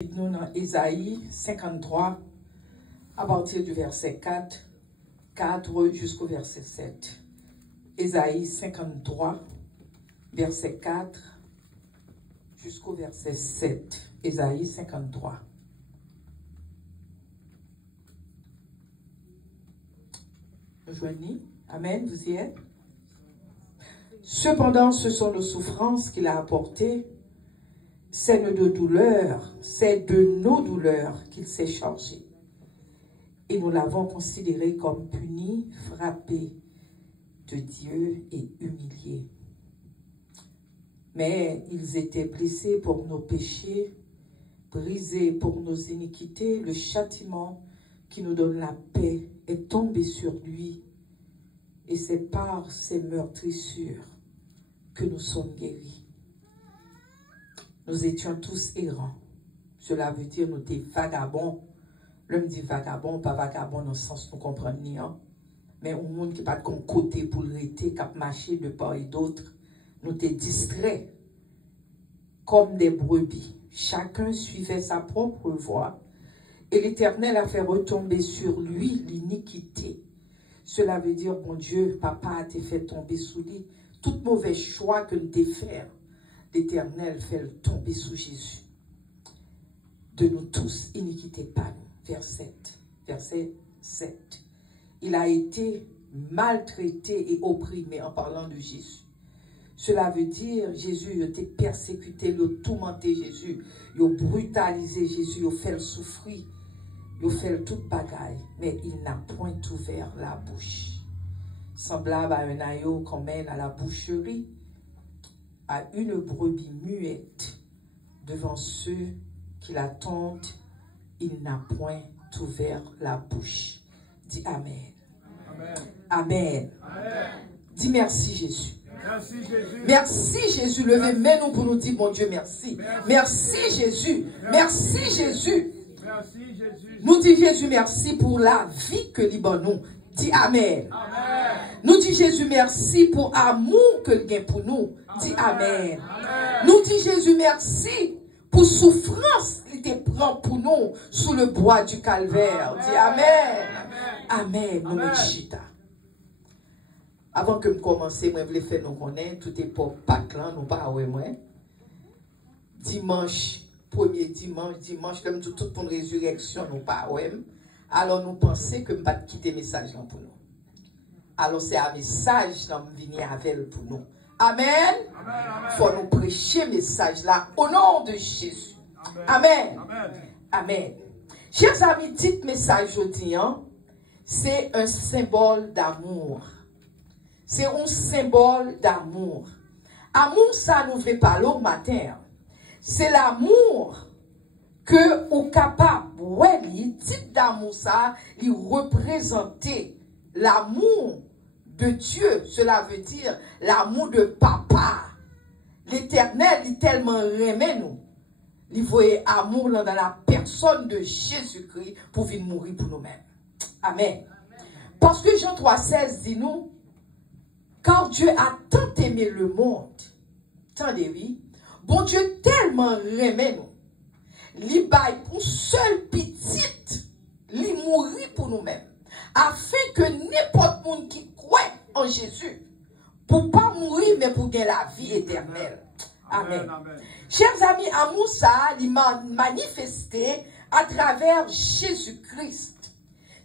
Nous dans Ésaïe 53, à partir du verset 4 jusqu'au verset 7. Ésaïe 53, verset 4 jusqu'au verset 7. Ésaïe 53. Joignez. Amen, vous y êtes? Cependant, ce sont nos souffrances qu'il a apportées. C'est de nos douleurs, c'est de nos douleurs qu'il s'est chargé. Et nous l'avons considéré comme puni, frappé de Dieu et humilié. Mais ils étaient blessés pour nos péchés, brisés pour nos iniquités. Le châtiment qui nous donne la paix est tombé sur lui. Et c'est par ses meurtrissures que nous sommes guéris. Nous étions tous errants. Cela veut dire nous étions vagabonds. L'homme dit vagabond, pas vagabond dans le sens nous comprenons ni hein. Mais au monde qui n'a pas de côté pour l'arrêter, qui a marché de part et d'autre, nous étions distraits comme des brebis. Chacun suivait sa propre voie. Et l'Éternel a fait retomber sur lui l'iniquité. Cela veut dire, bon Dieu, papa a été fait tomber sous lui. Tout mauvais choix que nous devons faire, l'Éternel fait le tomber sous Jésus. De nous tous, iniquité pas nous. Verset 7. Il a été maltraité et opprimé en parlant de Jésus. Cela veut dire, Jésus il a été persécuté, il a tourmenté Jésus, il a brutalisé Jésus, il a fait le souffrir, il a fait toute bagaille, mais il n'a point ouvert la bouche. Semblable à un agneau qu'on mène à la boucherie, à une brebis muette devant ceux qui l'attendent, il n'a point ouvert la bouche. Dis Amen. Amen. Amen. Amen. Dis merci Jésus. Merci Jésus. Merci Jésus. Levez-nous pour nous dire bon Dieu merci. Merci Jésus. Merci Jésus. Merci Jésus. Nous dit Jésus merci pour la vie que Liban nous. Dis Amen. Amen. Nous dit Jésus merci pour l'amour que il y a pour nous. Dis Amen. Amen. Nous dit Jésus merci pour souffrance qu'il te prend pour nous sous le bois du calvaire. Dis Amen. Amen. Nous mettons chita. Avant que je commence, je voulais faire nous connaître, tout est pour Pâques là, nous pas ouais moi. Dimanche, premier dimanche, comme tout pour une résurrection, nous pas ouais. Alors nous pensons que nous ne pas quitter le message là pour nous. Alors c'est un message là venir avec pour nous. Amen. Il faut nous prêcher le message là au nom de Jésus. Amen. Amen. Chers amis, dit message aujourd'hui, hein, c'est un symbole d'amour. C'est un symbole d'amour. Amour, ça nous fait parler au matin. C'est l'amour que ou capable, ouais, le type d'amour ça, il représente l'amour de Dieu. Cela veut dire l'amour de papa. L'Éternel, il tellement aimé nous. Il voyait amour dans la personne de Jésus-Christ pour venir mourir pour nous-mêmes. Amen. Parce que Jean 3,16 dit nous, car Dieu a tant aimé le monde, tendez-vous, bon Dieu tellement aimé nous, il baille pour seul petite, il mourit pour nous-mêmes, afin que n'importe monde qui croit en Jésus, pour pas mourir, mais pour gagner la vie éternelle. Amen. Amen. Chers amis, amour ça, il m'a manifesté à travers Jésus-Christ.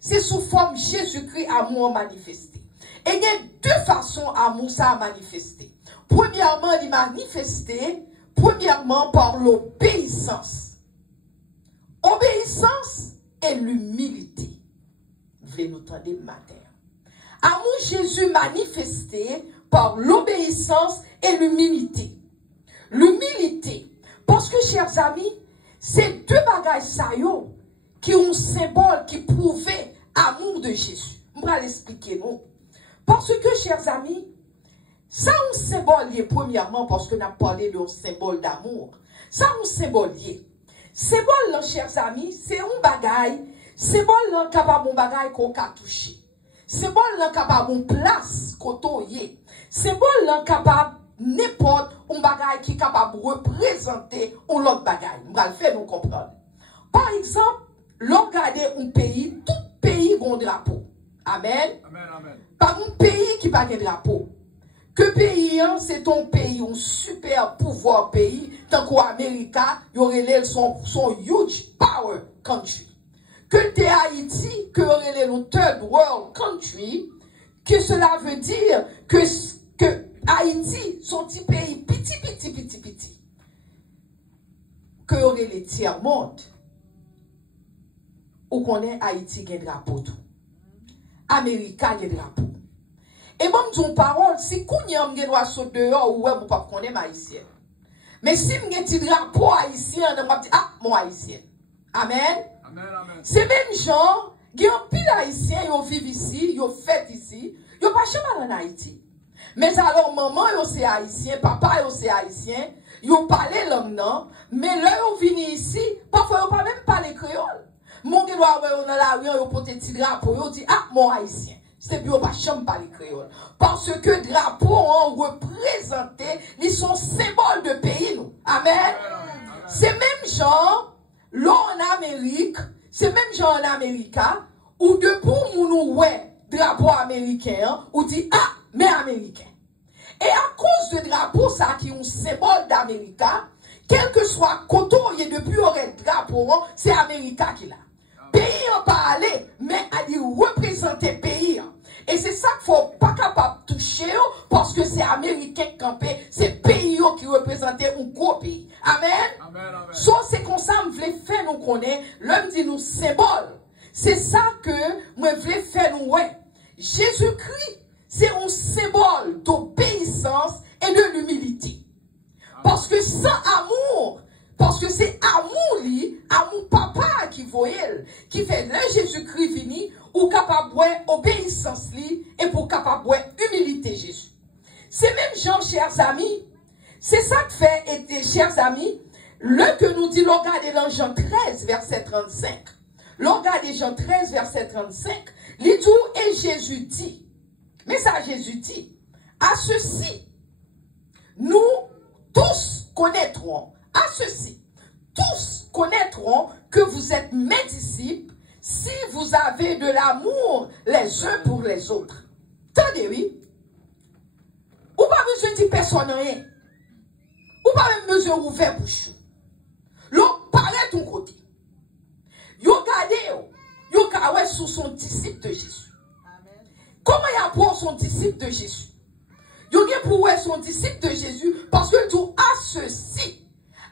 C'est sous forme Jésus-Christ amour manifesté. Et il y a deux façons amour ça à manifester. Premièrement, il manifesté, premièrement par l'obéissance. Obéissance et l'humilité. Vous voulez nous entendre le matin. Amour Jésus manifesté par l'obéissance et l'humilité. L'humilité. Parce que, chers amis, c'est deux bagages saillants qui ont un symbole qui prouvait l'amour de Jésus. Je vais l'expliquer, non? Parce que, chers amis, ça un symbole lié, premièrement, parce que nous avons parlé d'un symbole d'amour. Ça un symbole lié. Symbole, là, chers amis, c'est un bagage. Symbole, là, capable un bagage qu'on a touché. Symbole, là, capable une place qu'on a touché. Symbole, là, capable n'importe un bagage qui est capable de représenter un autre bagage. Je vais le faire nous comprendre. Par exemple, l'on regarde un pays, tout pays a un drapeau. Amen. Amen, amen. Pas un pays qui n'a pas de drapeau. Que pays, hein, c'est ton pays, un super pouvoir pays, tant qu'Amérique, il y aurait son huge power country. Que t'es Haïti, que aurait le third world country, que cela veut dire que Haïti, son petit pays, petit, que aurait les tiers-monde, ou qu'on est Haïti, qui a drapeau tout. Amérique, qui a drapeau. Et moi, je dis parole, si Kounyam ge doit sauter dehors, ou vous pas connaître haïtien. Mais si je dis drapeau haïtien, je vais dire, ah, moi haïtien. Amen. Amen, amen. C'est même gens, qui ont pile haïtien, ils vivent ici, ils fait ici, ils pas jamais en Haïti. Mais alors, maman, c'est haïtien, papa, c'est haïtien, ils parlent langue, non, mais là, ils viennent ici, parfois, ils pas même parler créole. Mon gars doit avoir dans la rue, ils portent un petit drapeau, ils disent, ah, moi haïtien. C'est bien, on va jamais parler créole. Parce que drapeau ont représenté, ils sont symboles de pays, nous. Amen. C'est même genre, là en Amérique, c'est même genre en Amérique, où depuis nous, ouais, drapeau américain, ou dit, ah, mais américain. Et à cause de drapeau, ça qui est un symbole d'Amérique, quel que soit côté, il y a depuis aurait drapeau, c'est Amérique qui l'a. Pays en parler, mais à dire représenter pays. Et c'est ça qu'il ne faut pas capable de toucher, parce que c'est américain campé, c'est pays qui représente un gros pays. Amen. Amen, amen. So, c'est comme ça, je voulais faire nous connaître, l'homme dit nous symbole. C'est ça que je voulais faire nous, ouais. Jésus-Christ, c'est un symbole d'obéissance et de l'humilité. Parce que sans amour, parce que c'est amour li, amour papa qui voyait, qui fait le Jésus-Christ vini, ou capable obéissance li, et pour capable humilité Jésus. C'est même Jean, chers amis, c'est ça que fait, et chers amis, le que nous dit, regardez dans Jean 13, verset 35. Regardez Jean 13, verset 35. L'idou et Jésus dit, mais ça Jésus dit, à ceci, nous tous connaîtrons, à ceci, tous connaîtront que vous êtes mes disciples si vous avez de l'amour les uns pour les autres. Attendez, oui. Ou pas besoin de dire personne rien. Ou pas même besoin d'ouvrir bouche. L'autre paraît ton côté. Yo gardez, yo gardez sous son disciple de Jésus. Amen. Comment il y a pour son disciple de Jésus? Yo gardez pour son disciple de Jésus parce que tout à ceci.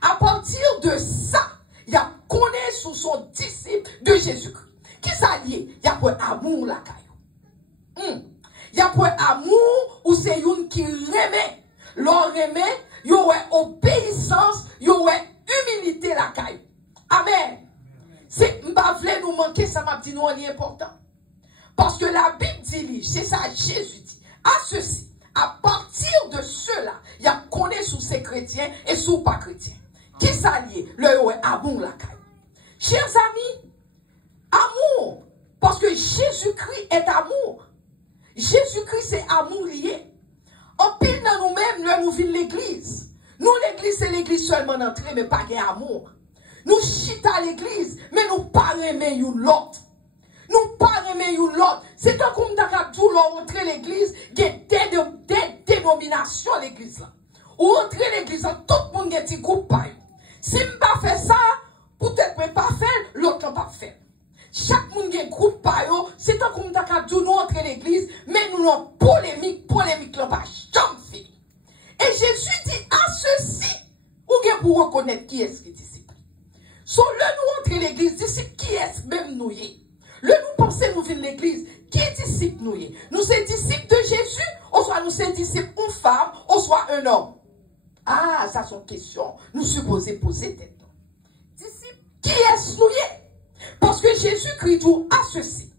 À partir de ça, il y a connaît sous son disciple de Jésus-Christ. Qui ça dit? Il y a pour amour la caillou. Il y a pour amour ou c'est une qui remet. L'on remet, il y aurait obéissance, il y aurait humilité la caillou. Amen. C'est m'bavle nous manquer, ça m'a dit nous on est important. Parce que la Bible dit, c'est ça Jésus dit. À ceci, à partir de cela, il y a connaît sous ces chrétiens et sous pas chrétiens. Qui s'allie le amour la caille. Chers amis, amour, parce que Jésus-Christ est amour. Jésus-Christ c'est amour lié. En pile dans nous-mêmes, nous vivons l'église. Nous, l'église, c'est l'église seulement d'entrée, mais pas d'amour. Nous chita à l'église, mais nous pas aimer l'autre. Nous pas aimer l'autre. C'est quand on a tout entrer l'église, il y a des dénominations l'église là. Ou entrer l'église, tout le monde a un petit groupe. Si je ne pas faire ça, peut-être que je ne pas faire, l'autre ne pas faire. Chaque monde a un groupe, c'est quand on a dit nous entrer l'église, mais nous avons polémique, là pas jamais fait. Et Jésus dit à ceci, ou bien pour reconnaître qui est-ce qui est disciple. So, le nous entrer l'église, disciple qui est-ce même nous y. Le nous penser nous venir l'église, qui est disciple nous y. Nous sommes disciples de Jésus, ou soit nous sommes disciples une femme, ou soit un homme. Ah, ça c'est une question. Nous supposons poser tête. Disciple, qui est-ce nous y? Parce que Jésus-Christ tout à ceci.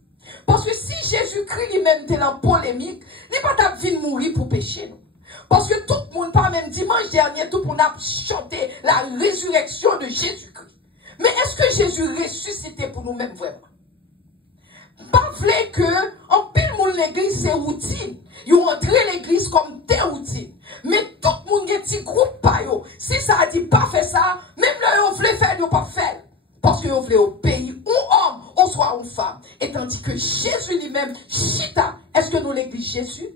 Parce que si Jésus-Christ lui-même était en polémique, il n'est pas venir mourir pour pécher nous. Parce que tout le monde, pas même dimanche dernier, tout le monde a chanté la résurrection de Jésus-Christ. Mais est-ce que Jésus ressuscité pour nous-mêmes vraiment? Pas vrai que, en pile monde l'église c'est routine. Ils ont entré l'église comme des routines. Mais tout le monde a un petit groupe pas yo. Si ça a dit pas faire ça, même là, ils voulaient faire, ils n'ont pas fait. Parce que vous voulez au pays, ou homme, ou soit ou femme. Et tandis que Jésus lui-même, chita, est-ce que nous l'église Jésus?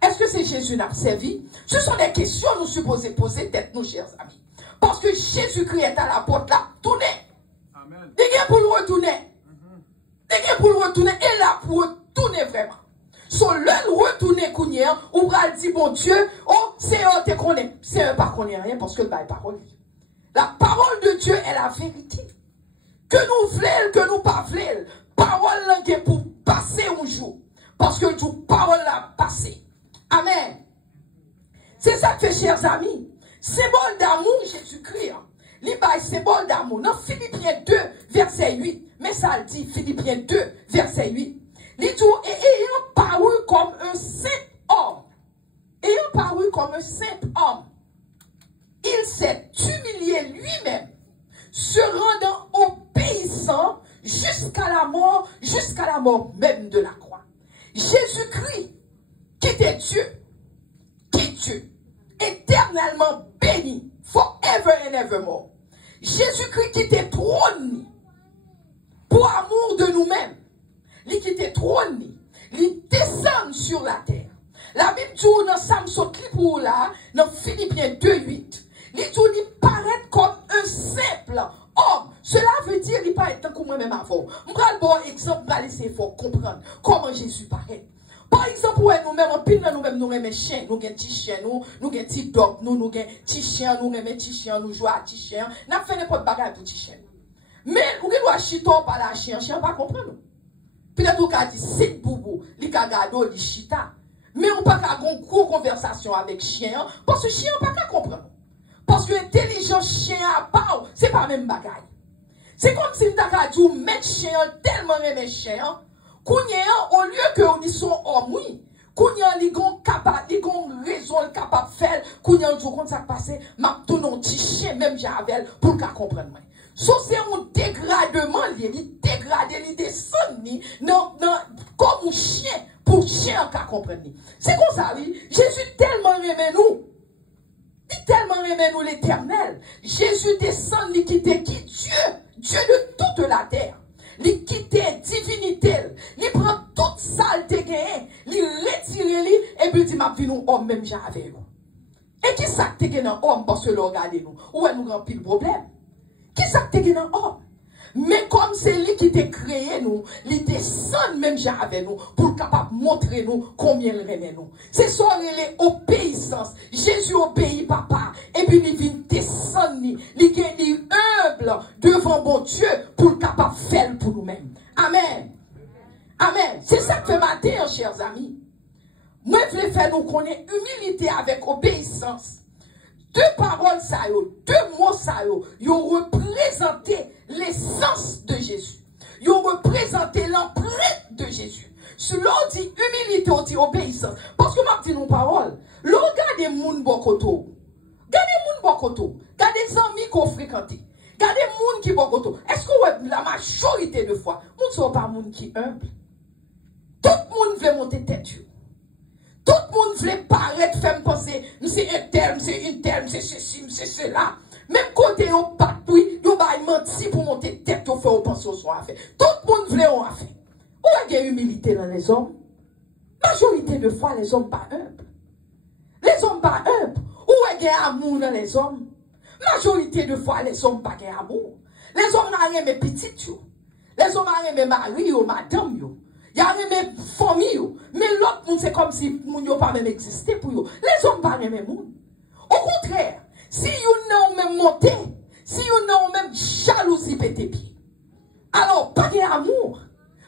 Est-ce que c'est Jésus n'a servi? Ce sont des questions nous supposons poser tête, nos chers amis. Parce que Jésus-Christ est à la porte là, tournez. Amen. Dégagez pour le retourner. Dégagez pour le retourner. Et là pour retourner vraiment. Sur le retourner Kounia, ou va dire, bon Dieu, oh, c'est eux te connaît. C'est eux pas connaît rien parce que la parole. La parole de Dieu est la vérité. Que nous voulons, que nous pas voulons. Parole là pour passer un jour. Parce que toute parole là passé. Amen. C'est ça que fait, chers amis. Symbole d'amour, Jésus-Christ. L'Ibaï, symbole d'amour. Dans Philippiens 2, verset 8. Mais ça le dit, Philippiens 2, verset 8. Il dit, et ayant paru comme un simple homme. Ayant paru comme un simple homme. Il s'est humilié lui-même, se rendant obéissant jusqu'à la mort même de la croix. Jésus-Christ, qui est Dieu, éternellement béni, forever and evermore. Jésus-Christ qui était trône, pour amour de nous-mêmes, lui qui était trône, lui descend sur la terre. La Bible dit dans Samson pour là, dans Philippiens 2:8. Il paraît comme un simple homme. Cela veut dire qu'il paraît comme moi-même avant. Je vais bon exemple, je vais laisser pour comprendre comment Jésus paraît. Par exemple, nous-mêmes, on pile nous-mêmes, nous aimons chiens, nous avons petits chiens, nous avons petits dogs, nous avons petits chiens, nous aimons petits chiens, nous jouons à petits chiens. Nous avons fait n'importe quoi pour petits chiens. Mais, nous avons chito par la chien, chien pas comprendre. Peut-être qu'on a dit, c'est boubou, li kagado, li chita. Mais on pas qu'à une grosse conversation avec chien, parce que chien pas qu'à comprendre. Parce que l'intelligence chien à part, c'est pas même bagaille. C'est comme si t'as dit, mettre chien tellement aimé chien, au lieu que on dit son homme, oui, Kounya li gon capable, li gon raison capable faire, Kounya dit comme ça passé, m'a tout non petit chien même Javel pour qu'à comprendre. So c'est un dégradement, li dégradé, li descend ni non comme un chien pour chien qu'à comprendre. C'est comme ça oui, Jésus tellement aimé nous. Il tellement aimé nous l'Éternel. Jésus descend, il quitte qui Dieu de toute la terre. Il quitte divinité, il prend toute saleté gain, il retire lui et puis il dit m'a vu nous homme même j'avais vous. Et qui ça te gagne homme parce que le regardez nous où est nous grand pile problème. Qui ça te gagne homme? Mais comme c'est lui qui t'a créé nous, il descend même avec nous pour capable montrer nous combien il aime nous. C'est ça l'obéissance. Jésus obéit papa et puis il vient descendre, il est humble devant mon Dieu pour capable faire pour nous-mêmes. Amen. Amen. C'est ça que fait matin, chers amis. Moi, je veux faire nous connaître humilité avec obéissance. Deux paroles, ça deux mots, ça ils ont représenté l'essence de Jésus. Ils ont représenté l'empreinte de Jésus. Cela dit humilité, on dit obéissance. Parce que m'a dit nos paroles. Regardez moun bokoto. Regardez moun bokoto. Regardez les amis qu'on fréquente. Regardez moun qui bokoto. Est-ce que la majorité de fois, moun sont pas moun qui humble? Tout le monde veut monter tête. Tout le monde veut paraître, faire penser, c'est un terme, c'est ceci, c'est cela. Même côté, on patouille, on va mentir pour monter tête, on fait, on pense au soir. Tout le monde veut, on a fait. Où est-ce qu'il y a humilité dans les hommes? Majorité de fois, les hommes pas humbles. Les hommes pas humbles. Où est-ce qu'il y a amour dans les hommes? Majorité de fois, les hommes pas amour. Les hommes n'ont rien mais petites. Les hommes n'ont rien mais mari ou madame. Il y a même famille, mais l'autre monde c'est comme si moun yo pas même existé pour eux. Les hommes pas même monde. Au contraire, si vous n'ont même monté, si vous n'ont même jalousie pété pied. Alors pas d'amour.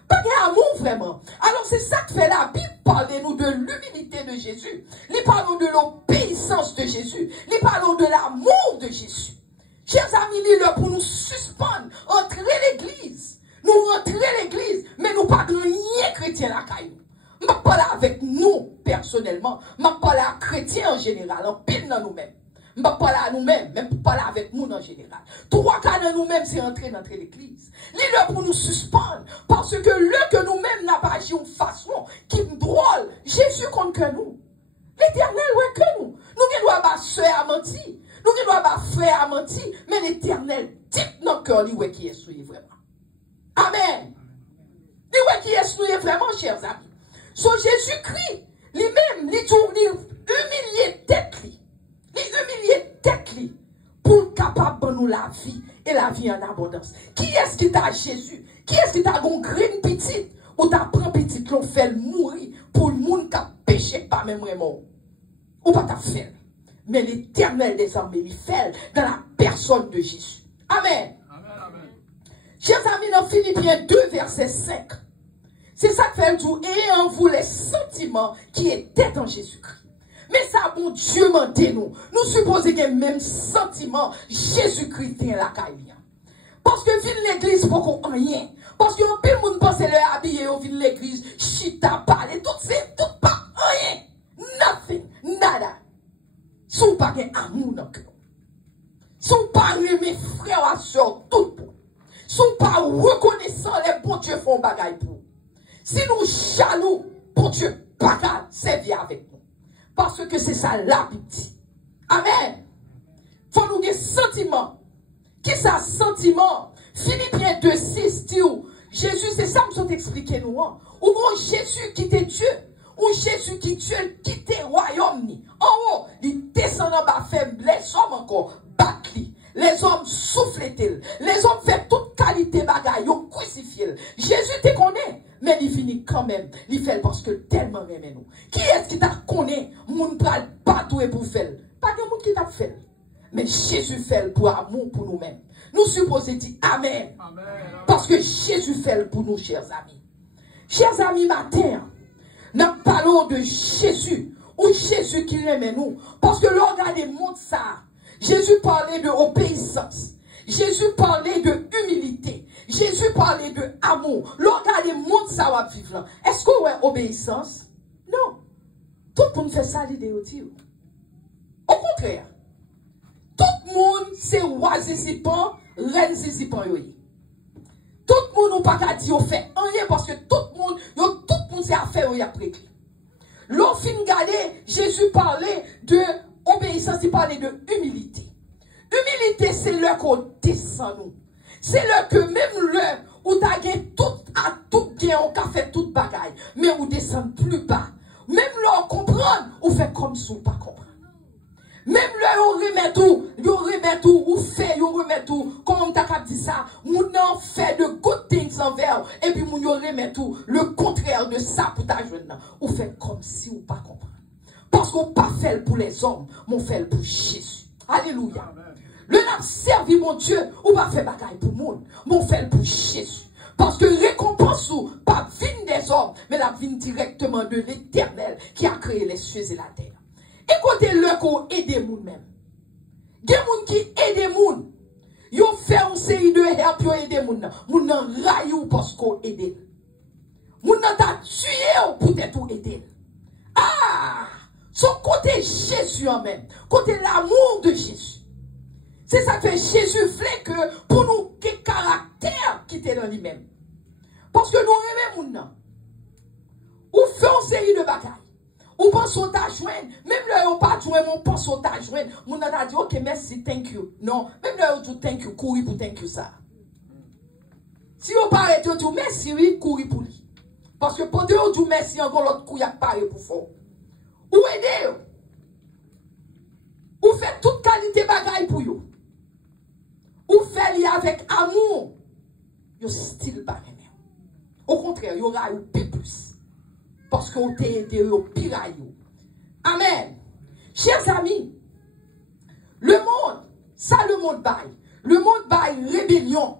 Pas d'amour vraiment. Alors c'est ça que fait la Bible, parle-nous de l'humilité de Jésus. Nous parlons de l'obéissance de Jésus. Nous parlons de l'amour de Jésus. Chers amis, il est là pour nous suspendre, entrer l'église. Nous rentrons l'église, mais nous pas rien chrétien la caillou. Je ne parle pas avec nous personnellement, je parle à chrétiens en général, en pile dans nous-mêmes. Je ne parle pas à nous-mêmes, même pas avec nous en général. Trois cas dans nous-mêmes, c'est entrer dans l'église. Il est là pour nous suspendre, parce que le que nous-mêmes n'a pas agi une façon qui est drôle, Jésus compte que nous. L'Éternel ouais que nous. Nous qui doit pas soeur à mentir, nous qui doit pas frère à mentir, mais l'Éternel type dans le cœur, lui, qui est souillé vraiment. Amen. Lui, qui est souillé vraiment, chers amis. So Jésus-Christ, lui-même, lui humilié tête, lui humilié tête, lui, pour capable de nous la vie, et la vie en abondance. Qui est-ce qui t'a Jésus? Qui est-ce qui t'a une grande petite? Ou t'as pris petite, l'on fait mourir pour le monde qui a péché, pas même vraiment. Ou pas t'a fait. Mais l'Éternel des armées, il fait dans la personne de Jésus. Amen. Amen, amen. Chers amis, dans Philippiens 2, verset 5, c'est ça que fait le tout. Et en vous les sentiments qui étaient en Jésus-Christ. Mais ça, bon Dieu, mentez-nous. Nous supposons qu'il y a le même sentiment Jésus-Christ est la caille. Parce que vient l'église pour qu'on rien. Parce que peu de monde pense le habiller au vient l'église, chita, parler, tout c'est tout pas rien. Nothing, nada. Sous pas un amour dans le cœur. Sous pas mes frères et sœurs, tout pour. Sous pas reconnaissant les bons Dieu font bagaille pour. Si nous jaloux, bon Dieu, pas servir avec nous. Parce que c'est ça la Bible dit. Amen. Faut nous des sentiments. Qui ça sentiment? Philippiens 2,6 dit Jésus, c'est ça que nous expliqué nous. Hein? Ou Jésus qui était Dieu. Ou Jésus qui Dieu quitté le royaume. En haut, il descend en bas faible. Les hommes encore battent. Les hommes soufflent. Les hommes font toute qualité bagaille. Ils crucifient. Jésus te connaît. Mais il finit quand même. Il fait parce que tellement aimé nous. Qui est-ce qui t'a connaît? Moun pral pas tout pour faire. Pas de monde qui t'a fait. Mais Jésus fait pour amour pour nous-mêmes. Nous supposons dire Amen. Amen. Parce que Jésus fait pour nous, chers amis. Chers amis, matin, nous parlons de Jésus. Ou Jésus qui aime nous. Parce que l'on regarde le monde ça. Jésus parlait de obéissance. Jésus parlait de humilité. Jésus parlait de amour. L'on regarde le monde ça va vivre. Est-ce qu'on a obéissance? Non. Tout le monde fait ça l'idée aussi. Au contraire. Tout le monde c'est roi zizipant, reine zizipant. Tout le monde n'a pas qu'à dire fait rien parce que tout le monde c'est affaire après. L'on fin regarder, Jésus parlait de obéissance, il parlait de humilité. Humilité, c'est là qu'on descend nous. C'est là que même là où tu as tout à tout gain, on a fait toute bagaille, mais on descend plus bas. Même là on comprend, on fait comme si on ne pas comprendre. Même là, on remet tout, ou fait, on remet tout, comme on t'a dit ça, on en fait de good things envers, et puis on remet tout, le contraire de ça pour ta jeune, on fait comme si on pas comprendre. Parce qu'on pas fait pour les hommes, mais on fait pour Jésus. Alléluia. Le n'a servi mon Dieu, ou pas fait bagaille pour le monde, mais on fait pour Jésus. Parce que récompense ou pas vine des hommes, mais la vine directement de l'Éternel qui a créé les cieux et la terre. Écoutez-le qu'on aide les gens même. Il y a des gens qui aident les gens. Ils fait une série de help pour aider les gens. Ils n'ont raillé parce qu'on aide. Ils n'ont pas tué pour être aidé. Ah! Son côté Jésus en même. Côté l'amour de Jésus. C'est ça que Jésus voulait que pour nous, quel caractère qui était dans lui-même. Parce que nous aimons les gens. Ou fait une série de bagailles. Ou pensons à joindre, même là, on pas joindre, on pense à joindre. On a dit, ok, merci, thank you. Non, même là, on dit, thank you, courir pour thank you ça. Si on parle, on dit, merci, oui, courir pour lui. Parce que pendant qu'on dit, merci, encore l'autre coup, il y a parlé pour fort. Ou aider, ou fait toute qualité bagaille pour vous. Ou fait li avec amour. Yo style pas même. Au contraire, yo ra ou plus. Parce qu'on t'a aidé au pire. Amen. Chers amis, le monde, ça le monde baille. Le monde baille rébellion.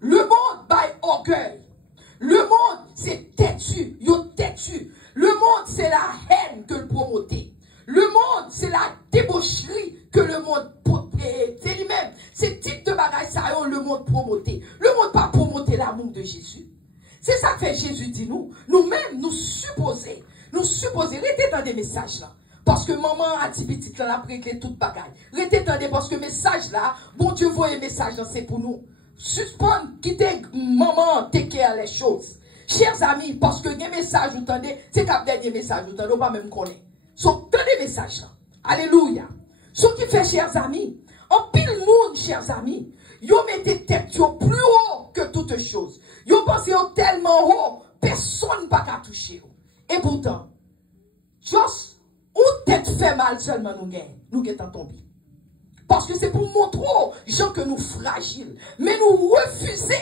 Le monde baille orgueil. Le monde, c'est têtu. Yo têtu. Le monde, c'est la haine que le promoté. Le monde, c'est la débaucherie que le monde c'est lui-même. C'est type de bagaille, ça le monde promoté. Le monde pas promoté l'amour de Jésus. C'est ça que Jésus dit nous-mêmes, nous supposer, restez dans des messages là. Parce que maman a dit petit là, après que toute bagaille. Restez dans des, parce que message là, bon Dieu voit un message là, c'est pour nous. Suspendre, quitter maman, take care les choses. Chers amis, parce que les messages, vous entendez, c'est qu'à dernier message, vous entendez, pas même connaître. Sont des messages là. Alléluia. Ce qui fait, chers amis, en pile monde, chers amis, Yo mettez tête yo plus haut que toute chose. Yo pensez yo tellement haut, personne pas qu'à toucher. Et pourtant, juste, ou tête fait mal seulement nous gagnons. Nous gagnons tombé. Parce que c'est pour montrer aux gens que nous fragiles. Mais nous refusons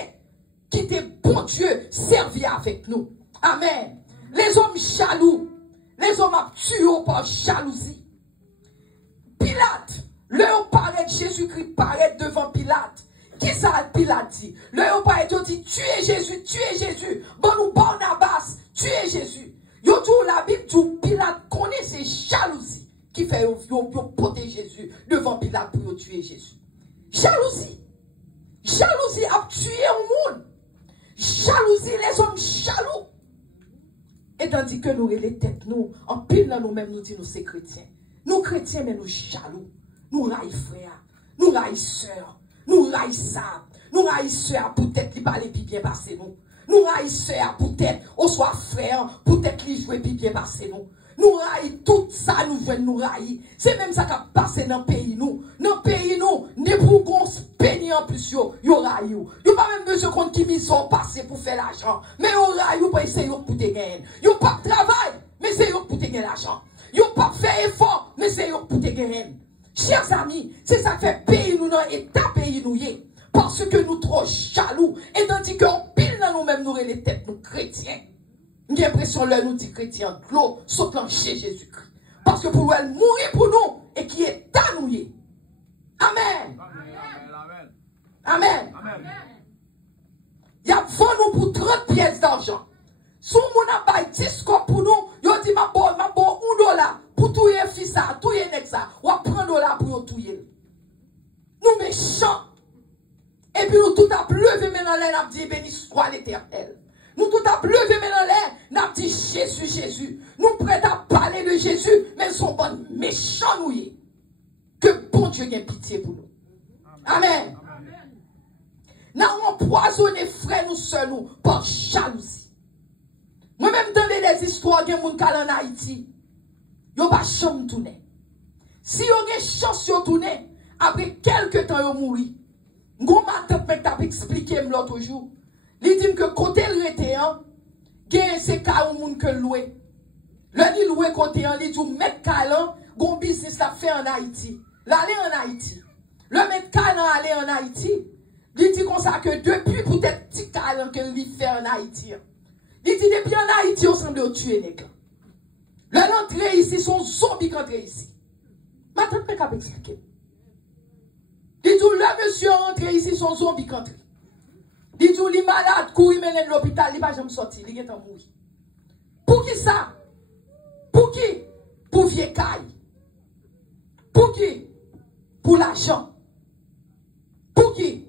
quitter bon Dieu servir avec nous. Amen. Les hommes jaloux, les hommes tués par jalousie. Pilate, le paraît Jésus-Christ paraît devant Pilate. Qui ça Pilate dit? Le paraît dit tuez Jésus. Bon nous Barnabas, tuez Jésus. Yo tout la Bible dit Pilate connaît ses jalousies qui fait yo porter Jésus devant Pilate pour tuer Jésus. Jalousie. Jalousie a tué au monde. Jalousie, les hommes jaloux. Et tandis que nous, les têtes, nous, en pile dans nous-mêmes, nous disons, nous, c'est chrétiens. Nous, chrétiens, mais nous jaloux. Nous raillons frères. Nous raillons sœurs. Nous raillons ça. Nous raillons sœurs, peut-être, qui parlent puis bien passer nous. Nous raillons sœurs, peut-être, on soit frères, peut-être, qui jouent puis bien passer nous. Nous raillons tout ça, nous jouons, nous raillons. C'est même ça qui a passé dans le pays, nous. Dans le pays, nous, ne pour qu'on se peigne en plus, yo raillons. Yo pas même besoin qu'on qui mis son passé pour faire l'argent. Mais yo raillons pour essayer pour te gagner. Yo pas travail, mais c'est yo pour te gagner l'argent. Yo pas fait effort, mais c'est yo pour te gagner. Chers amis, c'est ça qui fait pays nous dans état pays nous y. Parce que nous trop jaloux. Et tandis qu'on pile dans nous-mêmes, nous les têtes, nous chrétiens. J'ai l'impression que nous dit chrétiens, l'eau saute chez Jésus-Christ. Parce que pour elle mourir pour nous et qui est à nous. Amen. Amen. Il y a vendu nous pour 30 pièces d'argent. Si on a pas 10 corps pour nous, il dit ma bon $1 pour tout y fils ça, tout y nex ça, ou à prendre $1 pour tout y. Nous méchants. Et puis nous tout a levé maintenant l'air, n'a dit béni soit l'Éternel. Nous tout a levé maintenant l'air, n'a dit Jésus. Nous prêts à parler de Jésus, mais nous sommes pas méchants nous. Que bon Dieu ait pitié pour nous. Amen. Nous avons empoisonné frères nous seuls nous par jalousie. Moi-même dans les histoires de gens qui en Haïti, ils n'ont pas chambre tourner. Si ils ont une chance de tourner, après quelques temps, ils mourent. Gon matin, je expliqué l'autre jour. Il dit que côté le était, c'est cas où que loué. Le dit loué côté, il dit mettre calan, gon business la fait en Haïti. L'aller en Haïti. Le mettre calan aller en Haïti. Il dit comme ça que depuis peut-être petit calan que lui fait en Haïti. Il dit depuis en Haïti, on semble tuer les gars. Le l'entrée ici, son zombie qui entre ici. Maintenant, je vais expliquer. Il dit le monsieur rentré ici, son zombie qui entre. Il dit il est malade, courir mener de l'hôpital, il va jamais sortir, il est en mourir. Pour qui ça? Pour qui? Pour vieux caille. Pour qui? Pour l'argent. Pour qui?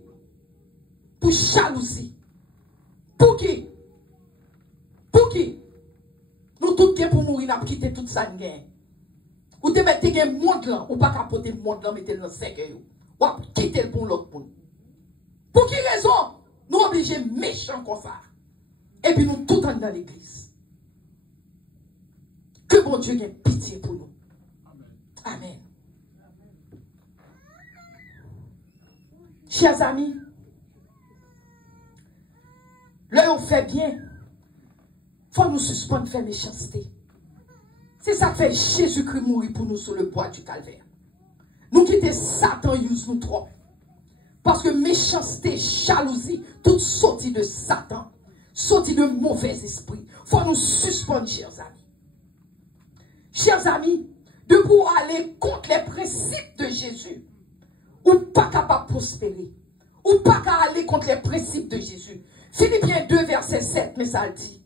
Pour jalousie. Pour qui? Pour qui? Nous tous qui pour mourir, nous quitter toute ça. Ou te mettez un monde là, ou pas capoter le monde là, mettez le dans 5 euros. Ou quitter le pour l'autre monde. Pour qui raison? Nous obligés méchants comme ça. Et puis nous tout dans l'église. Que bon Dieu ait pitié pour nous. Amen. Chers amis, là on fait bien. Faut nous suspendre faire méchanceté. C'est ça que fait Jésus-Christ mourir pour nous sur le bois du calvaire. Nous quitter Satan, use nous trop. Parce que méchanceté, jalousie, tout sorti de Satan, sorti de mauvais esprits. Faut nous suspendre, chers amis. Chers amis, de pour aller contre les principes de Jésus, ou pas capable de prospérer, ou pas capable aller contre les principes de Jésus. Philippiens 2, verset 7, mais ça le dit.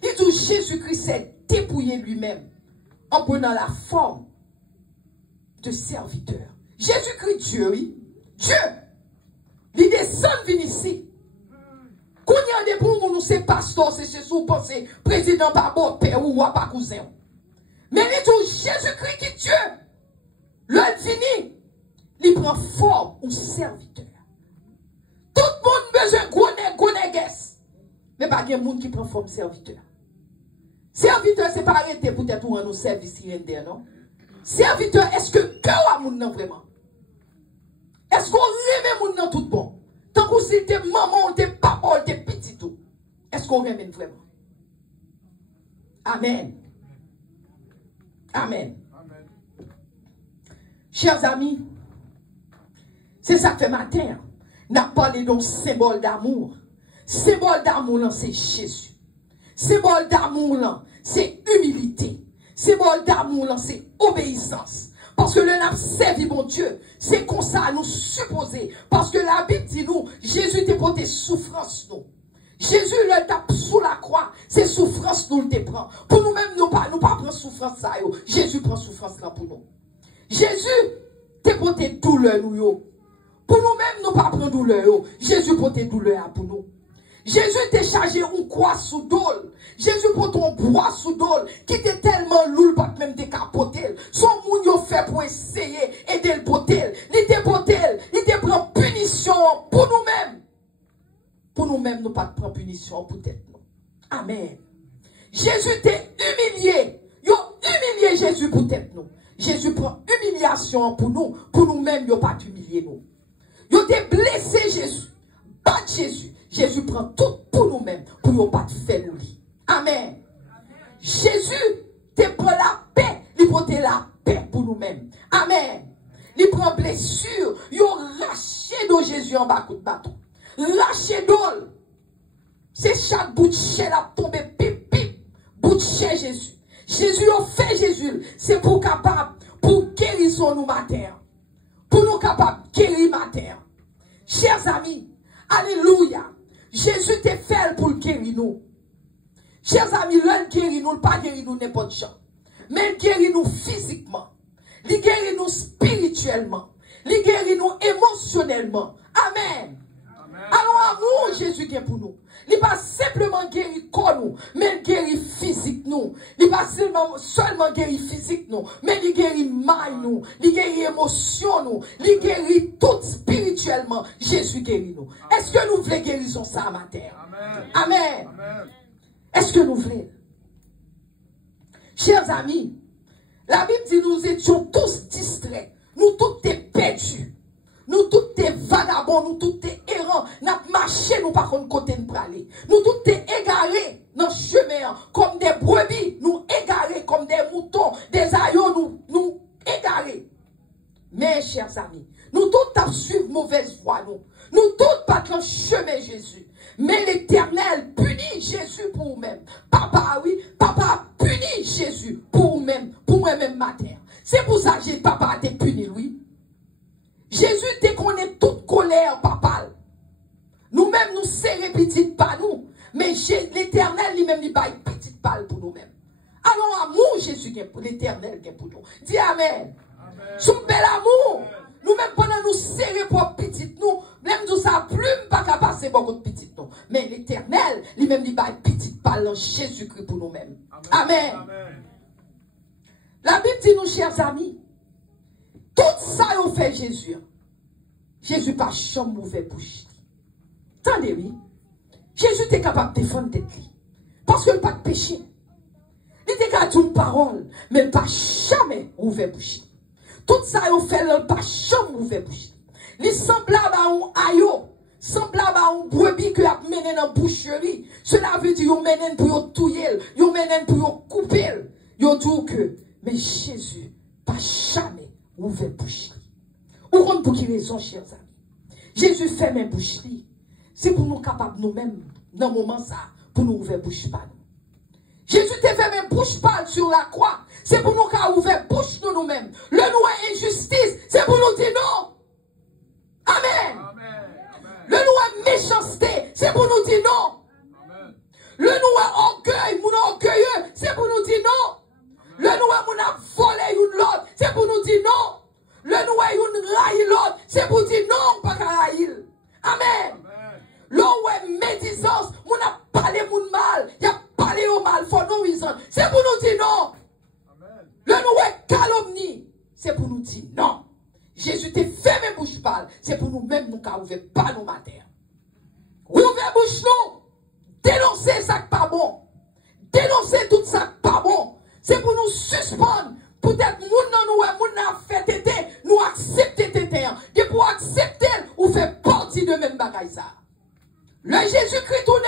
Dit où Jésus-Christ s'est dépouillé lui-même en prenant la forme de serviteur. Jésus-Christ, Dieu, oui. Dieu, il descend venir ici. Quand il y a des bons, nous c'est pasteur, c'est Jésus, pensez, président, pas bon père ou pas cousin. Mais il dit Jésus-Christ qui est Dieu. Le dîner, il prend forme un serviteur. Tout le monde besoin de guess. Mais pas de monde qui prend forme serviteur. Serviteur, c'est pas arrêter peut-être pour nous service render, non? Serviteur, est-ce que cœur à moun nan vraiment? Est-ce qu'on aime moun nan tout bon? Tant que si t'es maman, t'es papa, t'es petit tout. Est-ce qu'on aime vraiment? Amen. Amen. Chers amis, c'est ça que fait matin. N'a parlé d'un symbole d'amour. Symbole d'amour, c'est Jésus. Symbole d'amour, c'est humilité. Symbole d'amour, c'est obéissance. Parce que le n'a servi mon Dieu, c'est comme ça à nous supposer. Parce que la Bible dit nous, Jésus t'a porté souffrance nous. Jésus le tape sous la croix, c'est souffrance nous le prend. Pour nous-mêmes, nous pas prendre souffrance ça yo. Jésus prend souffrance là pour nous. Jésus t'a porté douleur nous yo. Pour nous-mêmes, nous pas prendre douleur yo. Jésus porté douleur pour nous. Jésus t'a chargé une croix sous dol. Jésus porte un bois sous dol qui était tellement lourd pas même décapoter. Son moun yo fait pour essayer aider le potel. Il te potel, il te prend punition pour nous-mêmes. Pour nous-mêmes, nous pas prendre punition pour tête nous. Amen. Jésus t'est humilié. Yo humilié Jésus pour tête nous. Jésus prend humiliation pour nous-mêmes, yo pas humilier nous. Yo t'es blessé Jésus. Bat Jésus. Jésus prend tout pour nous-mêmes, pour ne pas faire nous. Amen. Jésus te prend la paix, il prend la paix pour nous-mêmes. Amen. Il prend blessure, il a lâché de Jésus en bas coup de bâton. Lâché d'ol. C'est chaque bout de chair a tombé, pip, pip, bout de chair Jésus. Jésus a fait Jésus, c'est pour capable, pour guérir son nous matin. Pour nous capables de guérir matin. Chers amis, alléluia. Jésus te fait pour guérir nous. Chers amis, l'un guérit nous, pas guérir nous n'importe quoi. Mais guérir nous physiquement. Il guérit nous spirituellement. Il guérit nous émotionnellement. Amen. Alors amour Jésus qui est pour nous. Il n'est pas simplement guéri corps nous, mais il guérit physique nous. Il n'est pas seulement guéri physique nous, mais il guérit mind nous, il guérit émotion nous, il guérit tout spirituellement. Jésus guérit nous. Est-ce que nous voulons guérison ça matin? Amen. Amen. Est-ce que nous voulons? Chers amis, la Bible dit nous étions tous distraits. Nous tous étions perdus. Nous tous des vagabonds, nous tous des errants, nous marché, nous par contre côté de praler. Nous tous des égarés dans le chemin, comme des brebis, nous égarés comme des moutons, des aïeux, nous égarés. Mais, chers amis, nous tous suivre mauvaise voie, nous tous pas dans le chemin Jésus. Mais l'Éternel punit Jésus pour nous-mêmes. Papa, oui, papa punit Jésus pour nous-mêmes, pour moi-même matin. C'est pour ça que papa a été puni, oui. Jésus te connaît toute colère, papa. Nous-mêmes, nous serrons petite pas nous. Mais l'Éternel lui-même, il baille petite balle pour nous-mêmes. Alors, amour, Jésus, l'Éternel, qui est pour nous. Dis Amen. Son bel amour. Nous-mêmes, pendant nous serrer pour petite nous, même tout ça, plume pas qu'à passer beaucoup de petite nous. Mais l'Éternel, lui-même, il baille petite balle en Jésus-Christ pour nous-mêmes. Amen. Amen. La Bible dit, nous, chers amis, tout ça, on fait Jésus. Jésus pas chambre mauvais bouche. Attendez, oui. Jésus était capable de défendre tête. Parce qu'il n'a pas de péché. Il était capable de dire une parole, mais il n'a pas jamais ouvert bouche. Tout ça, on fait, il n'a pas chambre ouvert bouche. Il semblable à un aïe, semblable à un brebis que a mené dans la boucherie. Cela veut dire qu'il mène pour touiller, il mène pour couper. Il dit que, mais Jésus, pas jamais ouvert bouche. Ou compte pour qui raison, chers amis? Jésus fait même bouche. C'est pour nous capables nous-mêmes, dans le moment ça, pour nous ouvrir bouche pas. Jésus te fait même bouche pas sur la croix. C'est pour nous qu'à ouvrir bouche nous-mêmes. Le nous injustice, c'est pour nous dire non. Amen. Amen. Le nous méchanceté, c'est pour nous dire non. Amen. Le nous orgueil, mon orgueilleux, c'est pour nous dire non. Amen. Le nous mon a volé une l'autre, c'est pour nous dire non. Le nous une raille l'autre, c'est pour dire non, pas qu'à railler. Amen. L'eau médisance, mon a parlé mon mal, il a parlé au mal for no reason. C'est pour nous dire non. Amen. Le nous calomnie, c'est pour nous dire non. Jésus te fait mes bouches parle, c'est pour nous-mêmes nous qu'à ouvrir pas nos matins. Ouvrir bouche nous, dénoncer ça qui pas bon, dénoncer tout ça qui pas bon. C'est pour nous suspendre. Peut-être nous fait tété, nous accepter tété. Et pour accepter, ou faire partie de même bagaille ça. Le Jésus-Christ tourné,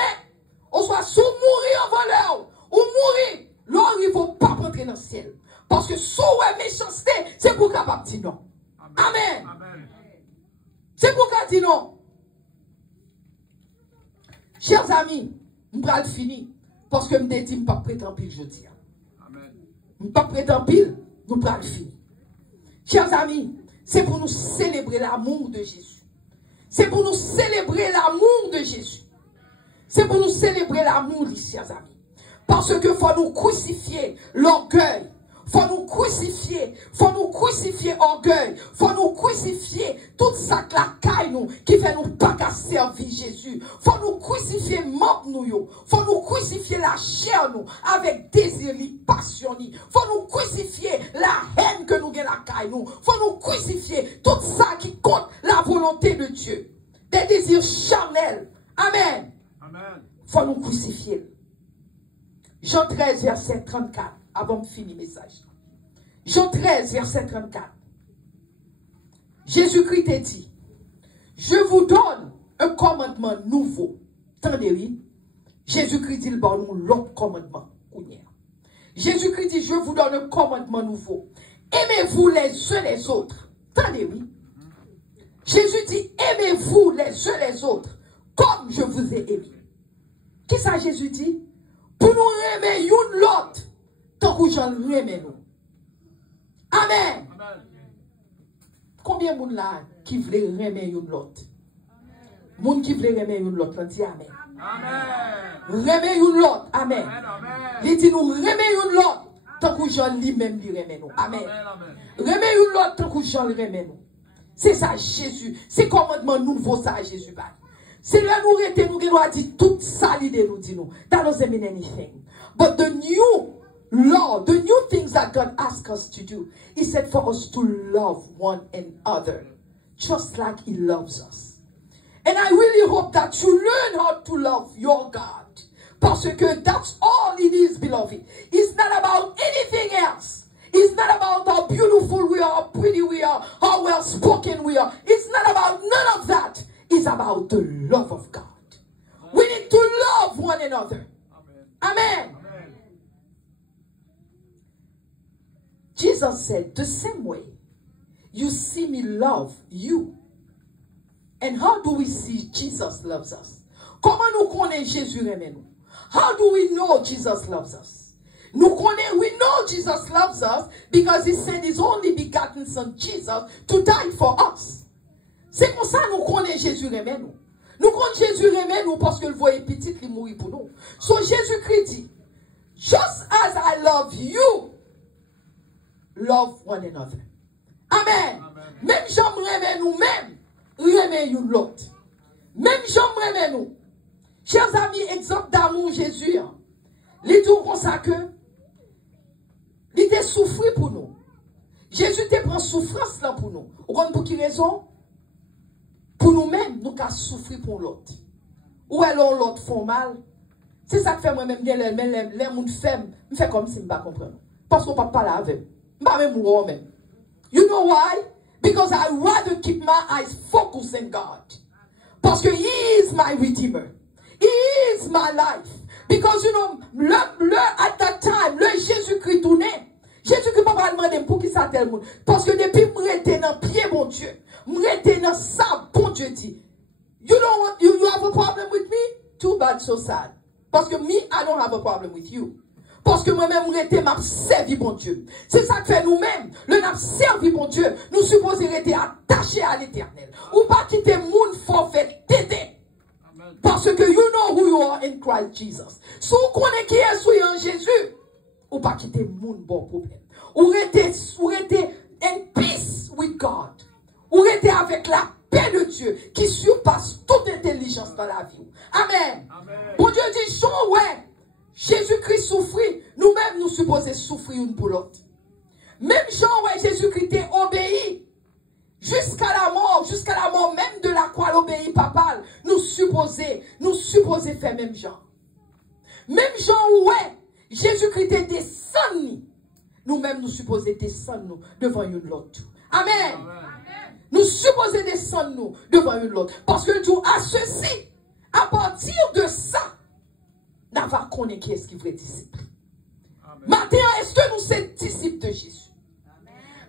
on soit sous mourir en voleur, ou mourir, l'on il ne faut pas rentrer dans le ciel. Parce que sous méchanceté, c'est pour capable de dire non. Amen. Amen. C'est pour capable de dire non. Chers amis, je vais finir. Parce que je me dis, je ne pas prétendre pile, je dis. Je ne pas prétendre pile, nous allons finir. Chers amis, c'est pour nous célébrer l'amour de Jésus. C'est pour nous célébrer l'amour de Jésus. C'est pour nous célébrer l'amour, chers amis. Parce que faut nous crucifier l'orgueil. Faut nous crucifier orgueil. Faut nous crucifier toute ça que la caille nous, qui fait nous pas qu'à servir Jésus. Faut nous crucifier membre nous. Faut nous crucifier la chair nous, avec désir, passion. Faut nous crucifier la haine que nous avons la caille nous. Faut nous crucifier tout ça qui compte la volonté de Dieu. Des désirs charnels. Amen. Amen. Faut nous crucifier. Jean 13, verset 34. Avant de finir le message. Jean 13, verset 34. Jésus-Christ a dit, je vous donne un commandement nouveau. Attendez-vous. Jésus-Christ dit, bon, l'autre commandement. Jésus-Christ dit, je vous donne un commandement nouveau. Aimez-vous les uns les autres. Attendez-vous. Jésus dit, aimez-vous les uns les autres, comme je vous ai aimé. Qui ça Jésus dit? Pour nous aimer l'autre. Tant que j'en remets nous. Amen. Amen. Combien de monde là qui voulait remettre l'autre? Monde qui voulait remettre l'autre, dit Amen. Amen. Remettre l'autre. Amen. Il dit nous remettre l'autre. Tant que j'en lui-même lui remet nous. Amen. Remettre l'autre tant que j'en remet nous. C'est ça Jésus. C'est commandement nouveau ça Jésus. C'est là nous rete nous qui doit dire tout ça l'idée nous dit nous. That doesn't mean anything. But the new law, the new things that God asked us to do, He said for us to love one another, just like He loves us. And I really hope that you learn how to love your God. Parce que that's all it is, beloved. It's not about anything else. It's not about how beautiful we are, how pretty we are, how well spoken we are. It's not about none of that. It's about the love of God. We need to love one another. Amen. Amen. Jesus said, the same way you see me love you. And how do we see Jesus loves us? Comment nous connaissons Jésus aime nous? How do we know Jesus loves us? We know Jesus loves us because He sent His only begotten Son Jesus to die for us. C'est comme ça nous connaissons Jésus aime nous. Nous connaissons Jésus aime nous parce que le voyait petit, il mourit pour nous. So Jésus-Christ dit, just as I love you, love one another. Amen. Amen. Même j'aimerais nous-mêmes, aimer l'autre. Même j'aimerais nous. Chers amis, exemple d'amour Jésus, il dit comme ça que, il était souffert pour nous. Jésus te prend souffrance là pour nous. Vous comprenez pour qui raison? Pour nous-mêmes, nous avons souffrir pour l'autre. Ou alors l'autre font mal. C'est ça que fait moi-même, les gens me fait comme si je ne comprends pas. Parce qu'on ne parle pas là avec. You know why? Because I rather keep my eyes focused on God. Parce que He is my Redeemer. He is my life. Because you know, at that time, le Jésus-Christ tournait. Jésus-Christ ne va pas demander pour qui ça tel monde. Parce que depuis que je suis dans le pied, bon Dieu, je suis dans ça, bon Dieu dit. You have a problem with me? Too bad, so sad. Parce que me, I don't have a problem with you. Parce que moi-même, je m'a servi, bon Dieu. C'est ça que fait nous-mêmes. Le n'a servi, bon Dieu. Nous supposons rester attachés à l'éternel. Ou pas quitter moun forfait t'aider. Parce que you know who you are in Christ Jesus. Si vous connaissez qui est en Jésus, ou pas quitter moun bon problème. Ou rester in peace with God. Ou rester avec la paix de Dieu qui surpasse toute intelligence dans la vie. Amen. Amen. Bon Dieu dit, ouais. Jésus-Christ souffrit, nous-mêmes nous supposons souffrir une pour l'autre. Même Jean, ouais, Jésus-Christ est obéi jusqu'à la mort même de la croix, l'obéi papal, nous supposons faire même Jean. Même Jean, ouais, Jésus-Christ est descendu, nous-mêmes nous supposons descendre devant une l'autre. Amen. Amen. Nous supposons descendre nous devant une autre. Parce que Dieu a ceci. À partir de ça, nous va connaître qui est-ce qui est disciple. Maintenant, est-ce que nous sommes disciples de Jésus?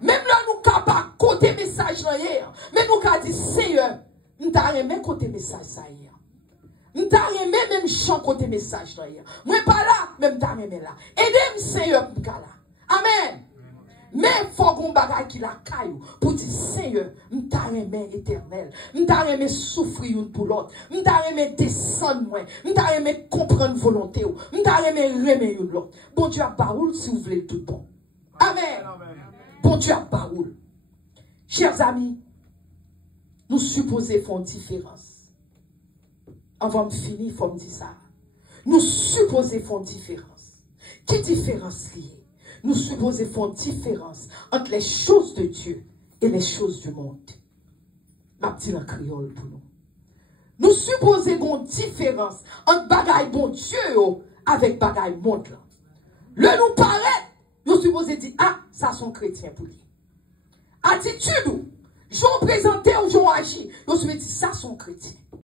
Même là, nous sommes capables de côté message hier. Mais nous avons dit, Seigneur, nous avons aimé côté message ça hier. Nous avons aimé même chant côté message hier. Moi pas là, même nous avons aimé là. Aidez-moi, Seigneur, pour là. Amen. Mais il faut qu'on bagaille qui la caille pour dire, Seigneur, nous avons aimé éternel. Nous avons aimé souffrir une pour l'autre. Nous avons aimé descendre moins. Nous avons aimé comprendre volonté. Nous avons aimé remettre une l'autre. Bon Dieu a baoul si vous voulez tout bon. Amen. Bon Dieu a baoul. Chers amis, nous supposons faire une différence. Avant de finir, il faut me dire ça. Nous supposons faire une différence. Quelle différence liée? Nous supposons faire une différence entre les choses de Dieu et les choses du monde. Ma petite en créole pour nous. Nous supposons une différence entre bagaille bon Dieu avec bagaille monde. Le nous paraît, nous supposons dire, ah, ça sont chrétiens pour lui. Attitude, j'en présenté ou j'en agi, nous supposons dire, ça sont chrétiens.